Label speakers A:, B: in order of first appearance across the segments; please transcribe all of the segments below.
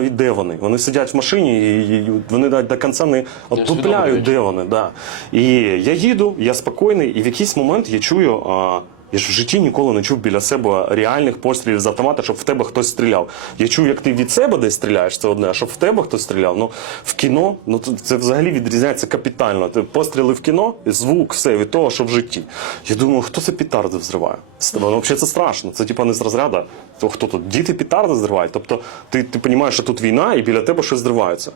A: де вони. Вони сидять в машині і і вони навіть до кінця не оттупляють, де вони. Да. І я їду, я спокійний, і в якийсь момент я чую. А, я ж в житті ніколи не чув біля себе реальних пострілів з автомата, щоб в тебе хтось стріляв. Я чув, як ти від себе десь стріляєш, це одне, а щоб в тебе хтось стріляв. Ну в кіно, ну це- взагалі відрізняється капітально. Ти постріли в кіно, звук, все від того, що в житті. Я думаю, хто це петарди взриває? Ну, взагалі це страшно. Це типа не з розряду. То хто тут? Діти петарди зривають. Тобто ти, ти розумієш, що тут війна, і біля тебе щось зривається.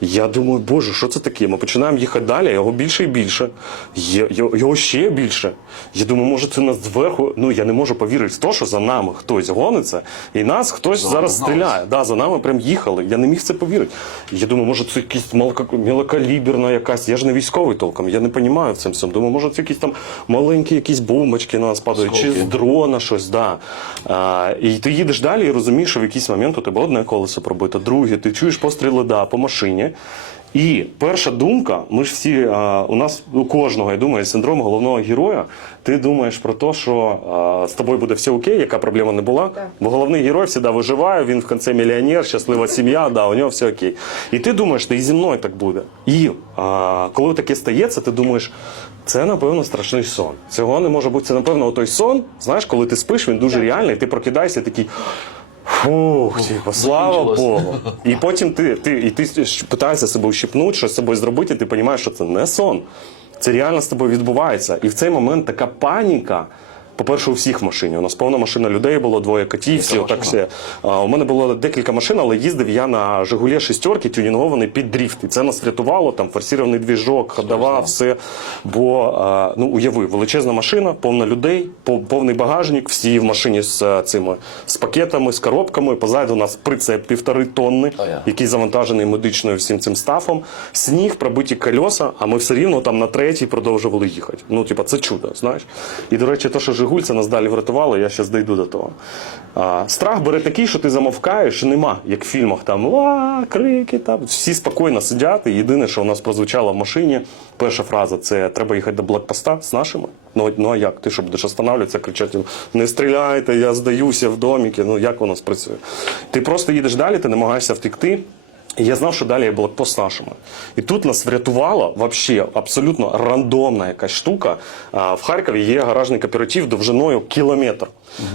A: Я думаю, боже, що це таке? Ми починаємо їхати далі, його більше і більше. Є, його, його ще більше. Я думаю, може, це нас зверху. Ну я не можу повірити в те, що за нами хтось гониться, і нас хтось
B: За-
A: зараз стріляє. Да, за нами прям їхали. Я не міг це повірити. Я думаю, може, це малка- мілокаліберна якась. Я ж не військовий толком, я не розумію в цьому всьому. Думаю, може, це якісь там маленькі якісь бомбочки на нас падають, чи з дрона щось, да. А, і ти їдеш далі і розумієш, що в якийсь момент у тебе одне колесо пробито, друге, ти чуєш постріли да, по машині. І перша думка, ми ж всі, а, у нас у кожного, я думаю, синдром головного героя. Ти думаєш про те, що а, з тобою буде все окей, яка проблема не була. Бо головний герой завжди виживає, він в кінці мільйонер, щаслива сім'я, да, у нього все окей. І ти думаєш, що і зі мною так буде. І а, коли таке стається, ти думаєш, це напевно страшний сон. Цього не може бути. Це напевно той сон. Знаєш, коли ти спиш, він дуже реальний, ти прокидаєшся такий. Фух, типу, слава
B: закінчилось.
A: Богу. І потім ти, ти, і ти питаєшся себе ущипнути, щось з собою зробити, і ти розумієш, що це не сон. Це реально з тобою відбувається. І в цей момент така паніка. По-перше, у всіх в машині. У нас повна машина людей було, двоє котів, всі отак все. А, у мене було декілька машин, але їздив я на Жигулі шістерки, тюнінгований під дріфт. І це нас врятувало, там форсірований двіжок, ходова, все. Бо, а, ну, уяви, величезна машина, повна людей, повний багажник, всі в машині з цими з пакетами, з коробками. Позаду у нас прицеп півтори тонни, який завантажений медичною всім цим стафом. Сніг, пробиті кольоса, а ми все рівно там на третій продовжували їхати. Ну, типа, це чудо, знаєш. І, до речі, то, що Жигуль, це нас далі врятувало, я зараз дійду до того. А, страх бере такий, що ти замовкаєш, нема, як в фільмах, там ва, крики, там. всі спокійно сидять. І єдине, що у нас прозвучало в машині, перша фраза це треба їхати до блокпоста з нашими. Ну, ну а як? Ти що будеш останавливатися, кричати, не стріляйте, я здаюся в доміки. Ну як воно спрацює? Ти просто їдеш далі, ти намагаєшся втекти. І я знав, що далі є блокпост нашими. І тут нас врятувала вообще абсолютно рандомна якась штука. В Харкові є гаражний кооператив довжиною кілометр,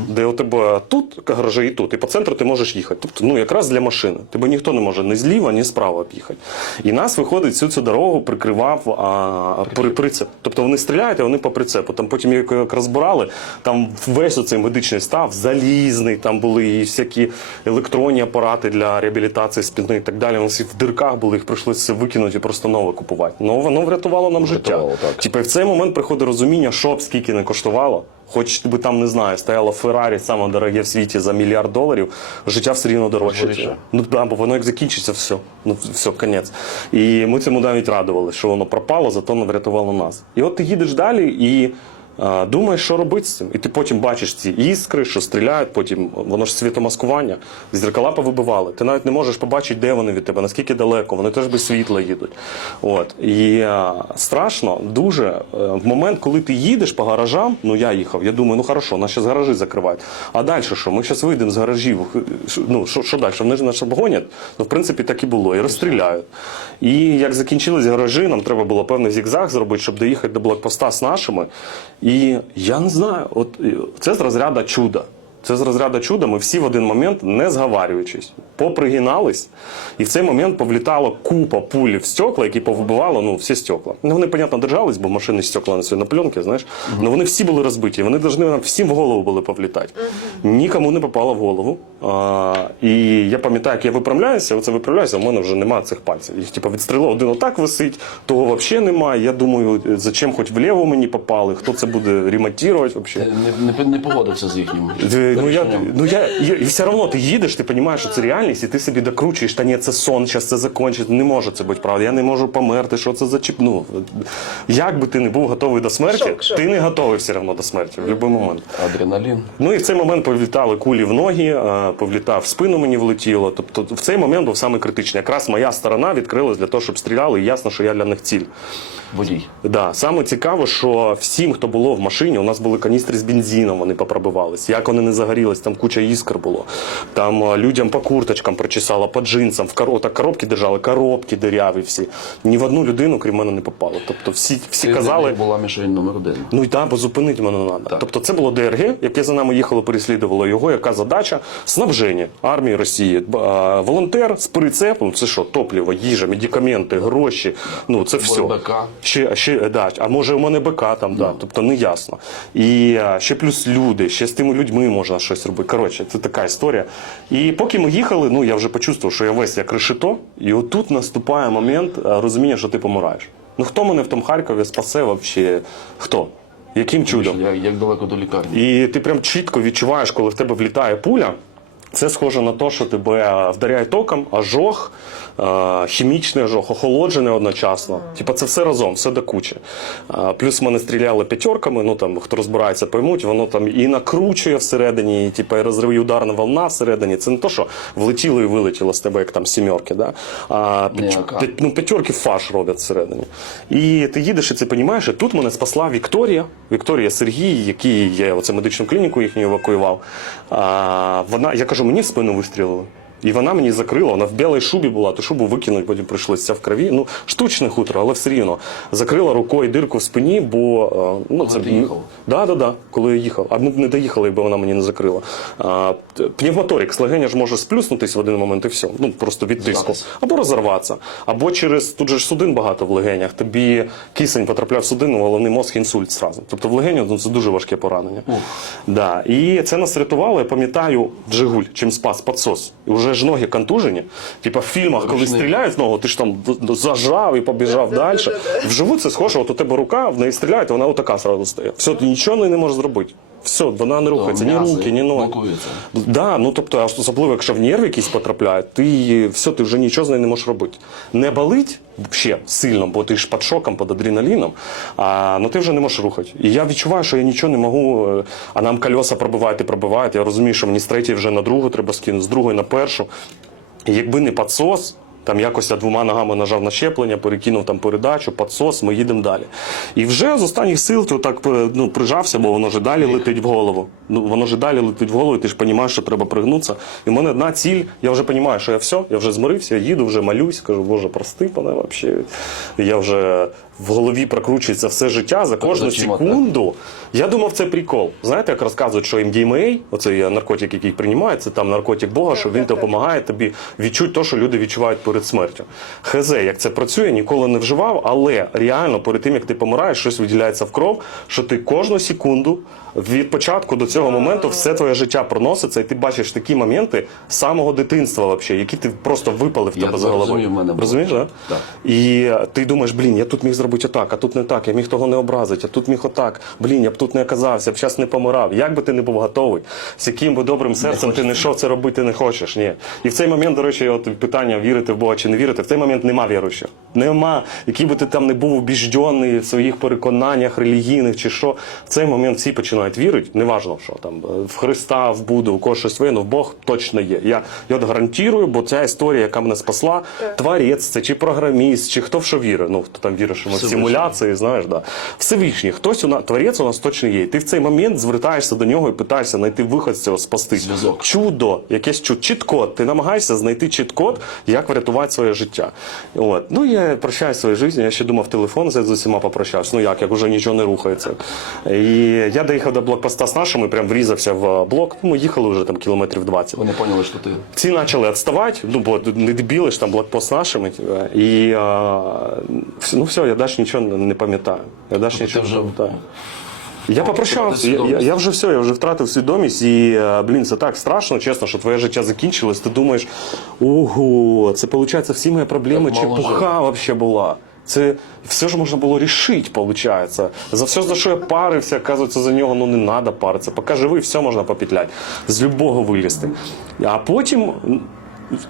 A: де у тебе тут гаражі і тут, і по центру ти можеш їхати. Тобто, ну якраз для машини. Тебе ніхто не може ні зліва, ні справа об'їхати. І нас виходить всю цю дорогу прикривав а, при, прицеп. Тобто вони стріляють, а вони по прицепу. Там потім як, як розбирали, там весь оцей медичний став залізний, там були і всякі електронні апарати для реабілітації спини і так далі. Вони всі в дирках були, їх прийшлося викинути і просто нове купувати. Ну воно врятувало нам
B: Врятувало,
A: життя.
B: так.
A: Типу, в цей момент приходить розуміння, що б скільки не коштувало. Хоч би там не знаю, стояло Феррарі, саме дороге в світі за мільярд доларів, життя все рівно дорожче. Ну да, бо воно як закінчиться, все. Ну все, конець. І ми цьому навіть радували, що воно пропало, зато воно врятувало нас. І от ти їдеш далі і. Думаєш, що робити з цим, і ти потім бачиш ці іскри, що стріляють, потім воно ж світомаскування, зеркала повибивали. Ти навіть не можеш побачити, де вони від тебе, наскільки далеко, вони теж без світла їдуть. От. І а, страшно дуже е, в момент, коли ти їдеш по гаражам, ну я їхав, я думаю, ну хорошо, нас зараз гаражі закривають. А далі що? Ми зараз вийдемо з гаражів. Ну, що, що далі? Вони ж нас обгонять? Ну, в принципі, так і було, і розстріляють. І як закінчились гаражі, нам треба було певний зігзаг зробити, щоб доїхати до блокпоста з нашими. І я не знаю, от е, це з розряду чуда. Це з розряду чуда. Ми всі в один момент, не зговарюючись, попригинались, і в цей момент повлітала купа пуль в стекла, які повибивали ну, всі стекла. Ну, вони, понятно, держались, бо машини стекла на на пленки, знаєш. Але вони всі були розбиті. Вони повинні нам всім в голову були повлітати. Нікому не попало в голову. А, і я пам'ятаю, як я виправляюся, оце виправляюся, в мене вже немає цих пальців. Їх типу, відстрілило, один отак висить, того взагалі немає. Я думаю, зачем хоч вліво мені попали, хто це буде ремонтувати взагалі.
B: Не, не, не погодився з їхнім.
A: Ну я, ну я, і, і все одно ти їдеш, ти розумієш, що це реальність, і ти собі докручуєш, та ні, це сон, зараз це закінчиться, не може це бути правда. Я не можу померти, що це за чіп. Ну, як би ти не був готовий до смерті,
C: Шок, шок.
A: ти не готовий все одно до смерті в будь-який момент.
B: Адреналін.
A: Ну і в цей момент повлітали кулі в ноги, повлітав в спину мені влетіло. Тобто в цей момент був саме критичний. Якраз моя сторона відкрилась для того, щоб стріляли, і ясно, що я для них ціль.
B: Водій.
A: Да, саме цікаво, що всім, хто було в машині, у нас були каністри з бензином, вони попробивались. Як вони не загорілись, там куча іскр було. Там людям по курточкам причесало, по джинсам, в коро... так, коробки держали, коробки диряві всі. Ні в одну людину, крім мене, не попало. Тобто всі, всі
B: Ти
A: казали.
B: була мішень номер один.
A: Ну і так, бо зупинити мене треба. Тобто це було ДРГ, яке за нами їхало, переслідувало його. Яка задача? Снабження армії Росії. Волонтер з прицепом, це що, топливо, їжа, медикаменти, гроші. Ну це все.
B: БК.
A: Ще, ще, да, а може у мене БК там, да, тобто не ясно. І ще плюс люди, ще з тими людьми можна щось робити. Коротше, це така історія. І поки ми їхали, ну я вже почувствував, що я весь як решето, і отут наступає момент розуміння, що ти помираєш. Ну хто мене в тому Харкові спасе взагалі? Хто? Яким чудом?
B: Я, як далеко до лікарні?
A: І ти прям чітко відчуваєш, коли в тебе влітає пуля. Це схоже на те, що тебе вдаряє током, ожог, е, хімічний ожог, охолоджений одночасно. Типа це все разом, все до кучі. Е, Плюс мене стріляли п'ятерками, ну там хто розбирається, поймуть, воно там і накручує всередині, і, типа, і розрив, і ударна волна всередині. Це не то, що влетіло і вилетіло з тебе, як там сімерки. Да? А ну, п'ятерки фарш роблять всередині. І ти їдеш і це розумієш, і тут мене спасла Вікторія. Вікторія Сергій, який я оце медичну клініку їхню евакуював. А, вона, я кажу, мені в спину вистрілили. І вона мені закрила, вона в білій шубі була, ту шубу викинуть, потім прийшлося вся в крові. Ну, штучне хутро, але все рівно. Закрила рукою дирку в спині, бо е, ну,
B: ти їхав?
A: Да, да, да, коли я їхав. А ми б не доїхали, якби вона мені не закрила. А, пневмоторикс, легеня ж може сплюснутись в один момент і все. Ну просто від тиску. Або розірватися. Або через тут же ж судин багато в легенях. Тобі кисень потрапляв в судину, головний мозг інсульт зразу. Тобто в легеню ну, це дуже важке поранення. Да. І це нас рятувало. Я пам'ятаю Джигуль, чим спас підсос. І вже ж ноги контужені. Типа в фільмах, коли
B: Ручний.
A: стріляють з ногу, ти ж там зажав і побіжав далі. Вживу це схоже, от у тебе рука, в неї стріляють, вона отака сразу стає. Все, ти нічого не можеш зробити. Все, вона не рухається, ні руки, ні ноги.
B: блокуються.
A: Да, ну тобто, особливо, якщо в нерв якийсь потрапляє, ти все, ти вже нічого з нею не можеш робити. Не болить ще сильно, бо ти ж під шоком, під адреналіном, а ну ти вже не можеш рухати. І я відчуваю, що я нічого не можу, е, а нам кольоса пробивають і пробивають. Я розумію, що мені з третьої вже на другу треба скинути, з другої на першу. Якби не підсос, там якось я двома ногами нажав на щеплення, перекинув там передачу, підсос, ми їдемо далі. І вже з останніх сил ти отак е, ну, прижався, бо воно ж далі летить в голову. Ну, воно ж далі летить в голову, і ти ж розумієш, що треба пригнутися. І в мене одна ціль, я вже розумію, що я все, я вже змирився, я їду, вже малюсь, кажу, Боже, прости мене взагалі. Я вже в голові прокручується все життя за кожну
B: зачем
A: секунду. Я думав, це прикол. Знаєте, як розказують, що MDMA, оцей наркотик, який приймають, це там наркотик Бога, що він допомагає тобі відчути те, що люди відчувають перед смертю. Хз, як це працює, ніколи не вживав, але реально перед тим, як ти помираєш, щось виділяється в кров, що ти кожну секунду від початку до цього моменту все твоє життя проноситься, і ти бачиш такі моменти з самого дитинства, вообще, які ти просто випали в тебе за головою.
B: розумію, в мене було.
A: Розумієш, да?
B: Так.
A: І ти думаєш, блін, я тут міг зробити отак, а тут не так, я міг того не образити, а тут міг отак. Блін, я б тут не оказався, б зараз не помирав. Як би ти не був готовий, з яким би добрим серцем ти не йшов це робити не хочеш. Ні. І в цей момент, до речі, от питання вірити в Бога чи не вірити, в цей момент нема віруючих. Нема. Який би ти там не був убіждений в своїх переконаннях релігійних чи що, в цей момент всі починають вірити. Неважно, що там е, в Христа, в Буду, у когось щось своє, ну в Бог точно є. Я, я от гарантую, бо ця історія, яка мене спасла, творець це чи програміст, чи хто в що вірить. Ну хто там вірить, що в симуляції, знаєш, да. Всевишній, хтось у нас творець у нас точно є. Ти в цей момент звертаєшся до нього і питаєшся знайти виход з цього, спасти.
B: Зв'язок.
A: Чудо, якесь чудо, чіт-код. Ти намагаєшся знайти чіт-код, як врятувати своє життя. От. Ну я прощаюсь своїй житті. Я ще думав, телефон з усіма попрощався. Ну як, як уже нічого не рухається. І я доїхав до блокпоста з нашими, прям врізався в блок. Ну, ми їхали вже там кілометрів 20.
B: Вони поняли, що ти
A: Ці почали відставати, ну бо не дебіли ж там блокпост нашими. е, І а, ну все, я далі нічого не пам'ятаю. Я далі
B: ти
A: нічого
B: вже-
A: не пам'ятаю. Я попрощався. Я, я, вже все, я вже втратив свідомість, і е, блін, це так страшно, чесно, що твоє життя закінчилось. Ти думаєш, ого, це виходить, всі мої проблеми
B: Так
A: чепуха вообще була. Це все ж можна було рішити, виходить. За все, за що я парився, оказується, за нього ну не треба паритися. Поки живий, все можна попетляти. З любого вилізти. А потім,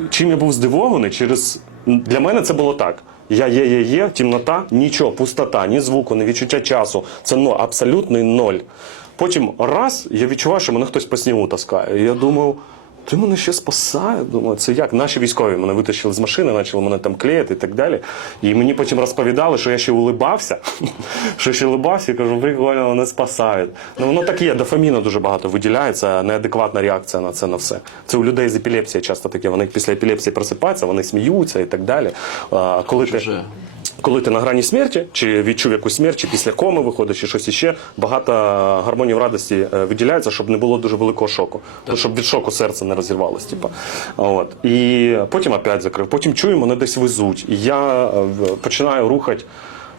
A: чим я був здивований, через для мене це було так. Я є, є, є, темнота, нічого, пустота, ні звуку, ні відчуття часу. Це ну, абсолютний ноль. Потім раз, я відчуваю, що мене хтось по снігу таскає. Я думаю, Ти мене ще спасає. Думаю, це як? Наші військові мене витащили з машини, почали мене там клеїти і так далі. І мені потім розповідали, що я ще улибався, що ще улибався і кажу, прикольно, вони спасають. Ну воно так є, дофаміну дуже багато виділяється, неадекватна реакція на це на все. Це у людей з епілепсією часто таке. Вони після епілепсії просипаються, вони сміються і так далі. А, коли ти. Коли ти на грані смерті, чи відчув якусь смерть, чи після коми виходиш, чи щось іще, багато гормонів радості е, виділяється, щоб не було дуже великого шоку. то щоб від шоку серце не розірвалось. Типу. От. І потім опять закрив. Потім чую, мене десь везуть. І я е, починаю рухати.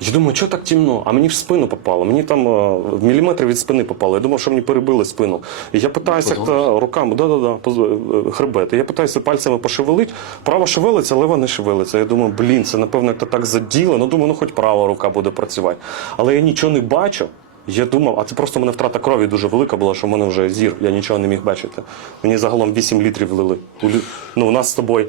A: Я думаю, що так темно? А мені в спину попало. Мені там е, в міліметри від спини попало. Я думав, що мені перебили спину. І я питаюся як то руками, да-да-да, е, хребет. І я питаюся пальцями пошевелить. Право шевелиться, лева не шевелиться. Я думаю, блін, це напевно як то так заділо. Ну думаю, ну хоч права рука буде працювати. Але я нічого не бачу. Я думав, а це просто в мене втрата крові дуже велика була, що в мене вже зір, я нічого не міг бачити. Мені загалом 8 літрів влили. Ну, у нас з тобою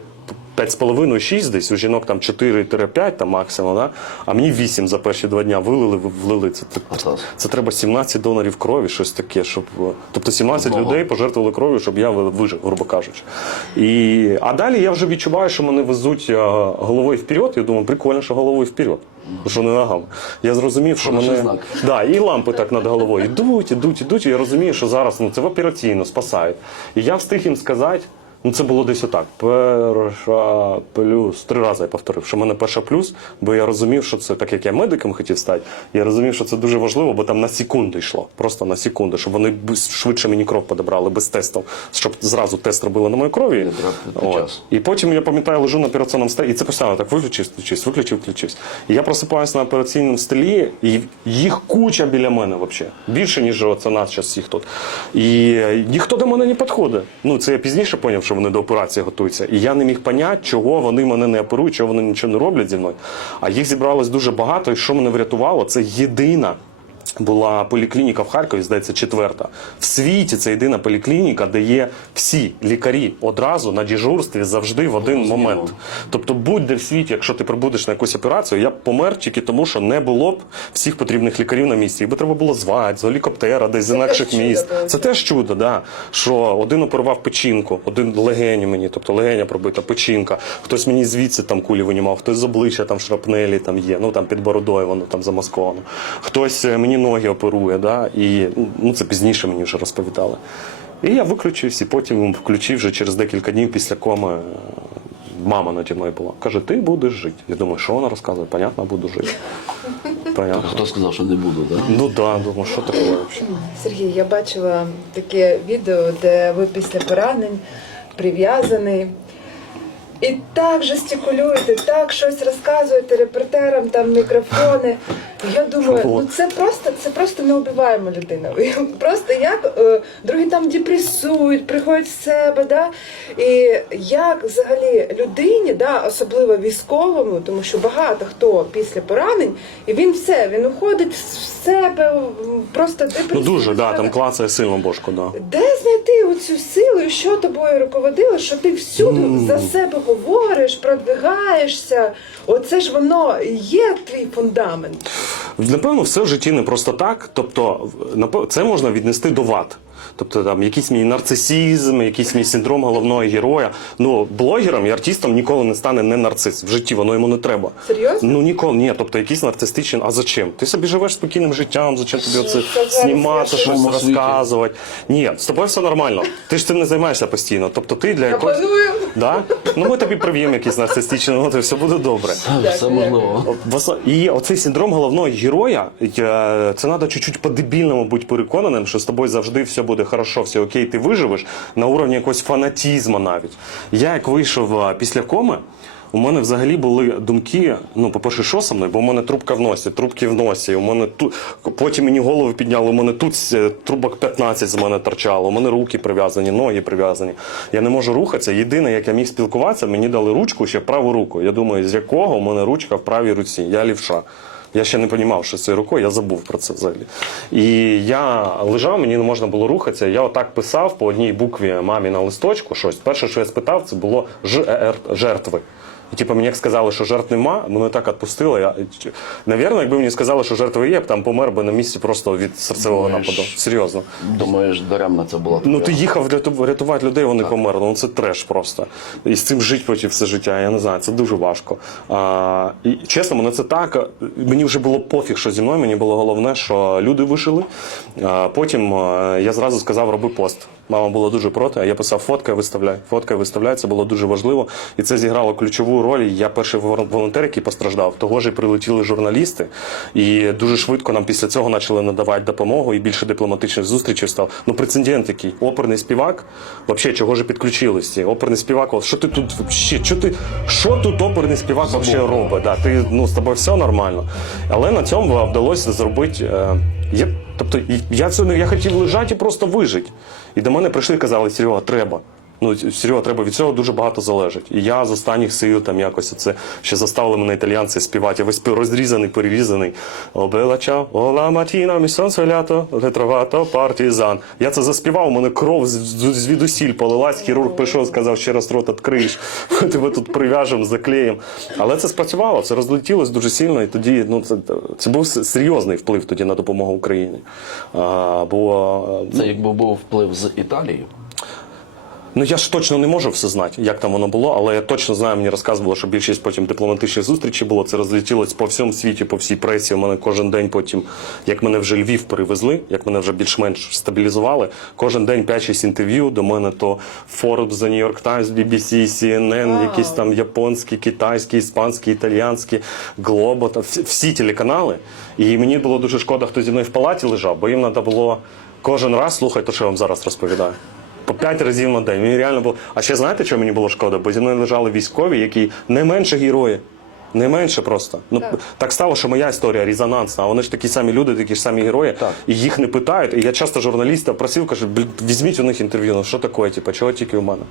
A: 5,5-6 десь, у жінок там 4-5 там максимум, да? а мені 8 за перші два дня вилили, влили. Це, це, це треба 17 донорів крові, щось таке, щоб. е, Тобто 17
B: Ого.
A: людей пожертвували кров'ю, щоб я вижив, грубо кажучи. І, а далі я вже відчуваю, що мене везуть е, головою вперед. Я думаю, прикольно, що головою вперед. Що не ногами. Я зрозумів, що
B: Хороший
A: мене.
B: знак.
A: Да, і лампи так над головою йдуть, ідуть, ідуть. І я розумію, що зараз ну, це в операційно спасають. І я встиг їм сказати. Ну, це було десь отак. Перша плюс. Три рази я повторив, що в мене перша плюс, бо я розумів, що це так як я медиком хотів стати. Я розумів, що це дуже важливо, бо там на секунду йшло. Просто на секунду, щоб вони швидше мені кров подобрали без тестів, щоб зразу тест робили на моїй крові. От.
B: час.
A: І потім я пам'ятаю, лежу на операційному столі, і це постійно так виключив, включився, виключив, включився. І я просипаюся на операційному столі, і їх куча біля мене взагалі. Більше, ніж це нас зараз всіх тут. І е, ніхто до мене не підходить. Ну, це я пізніше зрозумів, що вони до операції готуються. І я не міг поняти, чого вони мене не оперують, чого вони нічого не роблять зі мною. А їх зібралось дуже багато, і що мене врятувало, це єдина. Була поліклініка в Харкові, здається, четверта. В світі це єдина поліклініка, де є всі лікарі одразу на дежурстві завжди в один момент. Тобто, будь-де в світі, якщо ти прибудеш на якусь операцію, я б помер тільки тому, що не було б всіх потрібних лікарів на місці. Їх би треба було звати з гелікоптера, десь з інакших міст. Це теж чудо, да. що один оперував печінку, один легеню мені, тобто легеня пробита, печінка. Хтось мені звідси там кулі винімав, хтось з обличчя там шрапнелі там є, ну там під бородою воно там замасковано. Хтось е, мені ноги оперує, да, і ну це пізніше мені вже розповідали. І я виключився, і потім включив вже через декілька днів після коми. е, Мама наді мною була. Каже, ти будеш жити. Я думаю, що вона розказує? Понятно, буду жити. Понятно.
B: Хто сказав, що не буду, так?
A: Ну да, думаю, що таке взагалі?
C: Сергій, я бачила таке відео, де ви після поранень прив'язаний. І так жестикулюєте, так щось розказуєте репортерам, там мікрофони. Я думаю, ну це просто це просто неубиваєма людина. Просто як е, другі там депресують, приходять в себе, да? і як взагалі людині, да, особливо військовому, тому що багато хто після поранень, і він все, він уходить в себе, просто
A: Ну дуже, да, там клацає сильно бошку, да.
C: Де знайти оцю силу, що тобою руководило, що ти всюди за себе говориш, продвигаєшся? Оце ж воно є твій фундамент.
A: Напевно, все в житті не просто так. Тобто, це можна віднести до вад. Тобто там якийсь мій нарцисізм, якийсь мій синдром головного героя. Ну, блогером і артистом ніколи не стане не нарцис. В житті воно йому не треба.
C: Серйозно?
A: Ну ніколи ні. Тобто якийсь нарцистичний. А зачем? Ти собі живеш спокійним життям, зачем тобі оце
C: Це
A: знімати, щось розказувати? Ні, з тобою все нормально. Ти ж цим не займаєшся постійно. Тобто ти для
C: Я
A: якогось. Да? Ну ми тобі прив'ємо якісь нарцистичні ноти, все буде добре.
B: Все можливо.
A: І оцей синдром головного героя, це треба чуть-чуть по-дебільному бути переконаним, що з тобою завжди все буде хорошо, все окей, ти виживеш на уровні якогось фанатізму навіть. Я як вийшов після коми. У мене взагалі були думки. Ну, по-перше, що со мною, бо у мене трубка в носі, трубки в носі. У мене тут потім мені голову підняли. У мене тут е, трубок 15 з мене торчало. У мене руки прив'язані, ноги прив'язані. Я не можу рухатися. Єдине, як я міг спілкуватися, мені дали ручку ще праву руку. Я думаю, з якого у мене ручка в правій руці. Я лівша. Я ще не розумів, що цією рукою, я забув про це взагалі. І я лежав, мені не можна було рухатися. Я отак писав по одній букві мамі на листочку щось. Перше, що я спитав, це було жертви. І типу, мені як сказали, що жертв нема, мене так відпустило. Я, навірно, якби мені сказали, що жертви є, я б там помер би на місці просто від серцевого
B: Думаєш,
A: нападу. Серйозно.
B: Думаєш, даремна це була.
A: Ну ти їхав ряту- рятувати людей, вони померли. Ну це треш просто. І з цим жити потім все життя. Я не знаю, це дуже важко. А, і чесно, мене це так. Мені вже було пофіг, що зі мною. Мені було головне, що люди вижили. А, потім а, я зразу сказав, роби пост. Мама була дуже проти, а я писав фоткай, виставляй. Фоткай, виставляй. Це було дуже важливо. І це зіграло ключову роль. Я перший волонтер, який постраждав. Того ж і прилетіли журналісти. І дуже швидко нам після цього почали надавати допомогу і більше дипломатичних зустрічей став. Ну, прецедент який. Оперний співак. Взагалі, чого ж підключились? ці? Оперний співак, що ти тут вообще, що ти, що тут оперний співак вообще робить? Да, ти, ну, з тобою все нормально. Але на цьому вдалося зробити. Е, я, тобто, я, це, не- я хотів лежати і просто вижити. І до мене прийшли і казали, Серега, треба. Ну, Серега, треба від цього дуже багато залежить. І я з останніх сил там якось це ще заставили мене італіянці співати. Я весь розрізаний, перерізаний. Обела чао, ола матіна, місон солято, ретровато, партизан. Я це заспівав, у мене кров звідусіль полилась, хірург прийшов, сказав, ще раз рот відкриєш, тебе тут прив'яжемо, заклеїмо. Але це спрацювало, це розлетілось дуже сильно, і тоді ну, це, це був серйозний вплив тоді на допомогу Україні. А, бо
B: Це якби був вплив з Італії.
A: Ну я ж точно не можу все знати, як там воно було, але я точно знаю, мені розказувало, що більшість потім дипломатичних зустрічей було. Це розлетілось по всьому світі, по всій пресі. У мене кожен день потім, як мене вже Львів перевезли, як мене вже більш-менш стабілізували. Кожен день 5-6 інтерв'ю до мене то Forbes, The New York Times, BBC, CNN, якісь там японські, китайські, іспанські, італіянські, Глобо, та всі, всі телеканали. І мені було дуже шкода, хто зі мною в палаті лежав, бо їм треба було кожен раз слухати, те, що я вам зараз розповідаю. По п'ять разів на день. Мені реально було. А ще знаєте, чого мені було шкода? Бо зі мною лежали військові, які не менше герої. Не менше просто. Ну так.
C: Так.
A: стало, що моя історія резонансна. А вони ж такі самі люди, такі ж самі герої.
B: Так.
A: І їх не питають. І я часто журналіста просив, кажу, «Блін, візьміть у них інтерв'ю. Ну що таке, типу, чого тільки у мене?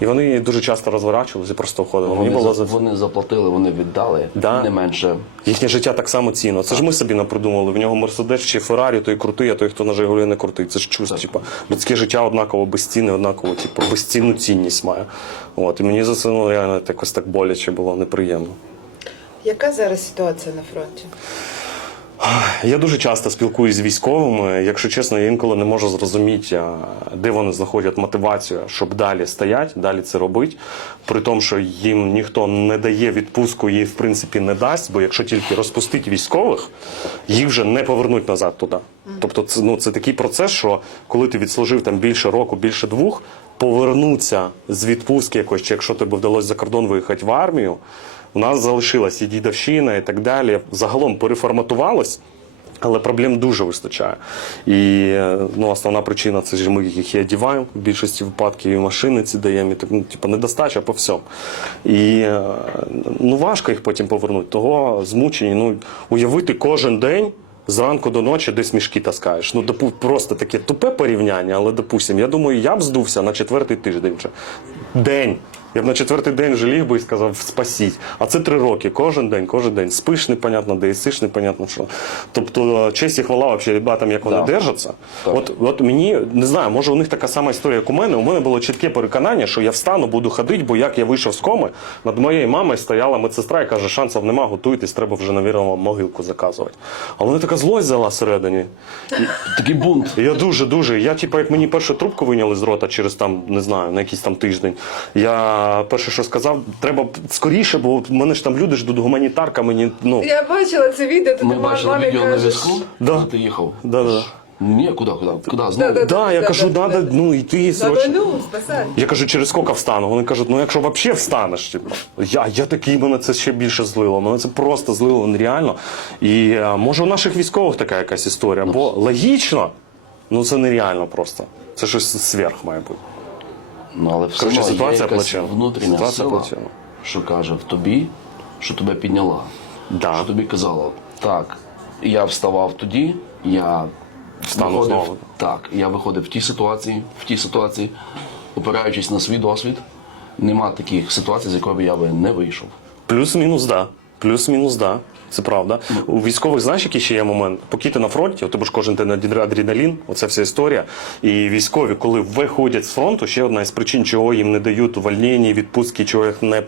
A: І вони дуже часто розворачувалися і просто входили. Мені
B: Вони,
A: було
B: за- вони заплатили, вони віддали
A: Да.
B: не менше.
A: Їхнє життя так само цінно. Це ж ми собі напридумали. В нього Мерседес чи Феррарі, той крутий, а той, хто на Жигулі не крутий. Це ж чувство. Типу, людське життя однаково безцінне, однаково, типу, безцінну цінність має. От, і мені за це ну, реально якось так боляче було, неприємно.
C: Яка зараз ситуація на фронті?
A: Я дуже часто спілкуюсь з військовими. Якщо чесно, я інколи не можу зрозуміти, де вони знаходять мотивацію, щоб далі стоять, далі це робити. При тому, що їм ніхто не дає відпустку, їй в принципі не дасть, бо якщо тільки розпустити військових, їх вже не повернуть назад туди. Тобто, це ну це такий процес, що коли ти відслужив там більше року, більше двох, повернуться з відпустки якось, чи якщо тобі вдалося за кордон виїхати в армію. У нас залишилась і дідовщина, і так далі. Загалом переформатувалось. Але проблем дуже вистачає. І ну, основна причина це ж ми їх і одіваємо в більшості випадків, і машини ці даємо, і так, ну, типу, недостача по всьому. І ну, важко їх потім повернути. Того змучені. Ну, уявити кожен день. Зранку до ночі десь мішки таскаєш. Ну, допу, просто таке тупе порівняння, але допустим, я думаю, я б здувся на четвертий тиждень вже. День. Я б на четвертий день вже ліг би і сказав спасіть. А це три роки. Кожен день, кожен день. Спиш непонятно, де і сиш непонятно що. Тобто, честь і хвала вообще ребятам, як вони
B: Да.
A: держаться.
B: Так.
A: От, от мені не знаю, може у них така сама історія, як у мене. У мене було чітке переконання, що я встану, буду ходити, бо як я вийшов з коми, над моєю мамою стояла медсестра і каже, шансів нема, готуйтесь, треба вже, навірно, могилку заказувати. А вона така злость взяла всередині.
B: Такий бунт.
A: Я дуже, дуже. Я, типу, як мені першу трубку вийняли з рота через там, не знаю, на якийсь там тиждень. Я перше, що сказав, треба скоріше, бо в мене ж там люди ждуть гуманітарка, мені ну.
C: Я бачила це відео, ти
B: Ми бачили
C: мамі
B: відео на зв'язку,
A: Да.
B: ти їхав.
A: Да, да.
B: Ні, куди, куди? Куди? Знову?
C: Да, да,
A: Да, я
C: да,
A: кажу,
C: да.
A: ну йти
C: спасай.
A: Я кажу, через скільки встану? Вони кажуть, ну якщо взагалі встанеш, типу. Я, я такий, мене це ще більше злило. Мене це просто злило нереально. І е, може у наших військових така якась історія, бо логічно, ну це нереально просто. Це щось сверх має бути.
B: Ну, але все
A: Коротше,
B: одно є якась внутрішня
A: Ситуація
B: сила,
A: плачевна.
B: що каже в тобі, що тебе підняла.
A: Да.
B: Що тобі казала, так, я вставав тоді, я
A: Встану
B: виходив,
A: знову.
B: так, я виходив в тій ситуації, в тій ситуації, опираючись на свій досвід, нема таких ситуацій, з якої б я би не вийшов.
A: Плюс-мінус, да. Плюс-мінус, да. Це правда. У військових знаєш, який ще є момент? Поки ти на фронті, у тебе ж кожен день адр- адреналін, оця вся історія. І військові, коли виходять з фронту, ще одна із причин, чого їм не дають увольнення, відпустки, чого їх не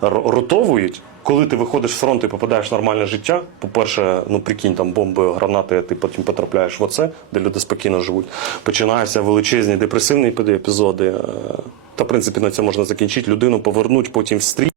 A: переротовують. Коли ти виходиш з фронту і попадаєш в нормальне життя, по-перше, ну прикинь, там бомби, гранати, ти потім потрапляєш в оце, де люди спокійно живуть. Починаються величезні депресивні епізоди. е, Та, в принципі, на це можна закінчити. Людину повернуть потім в стрій.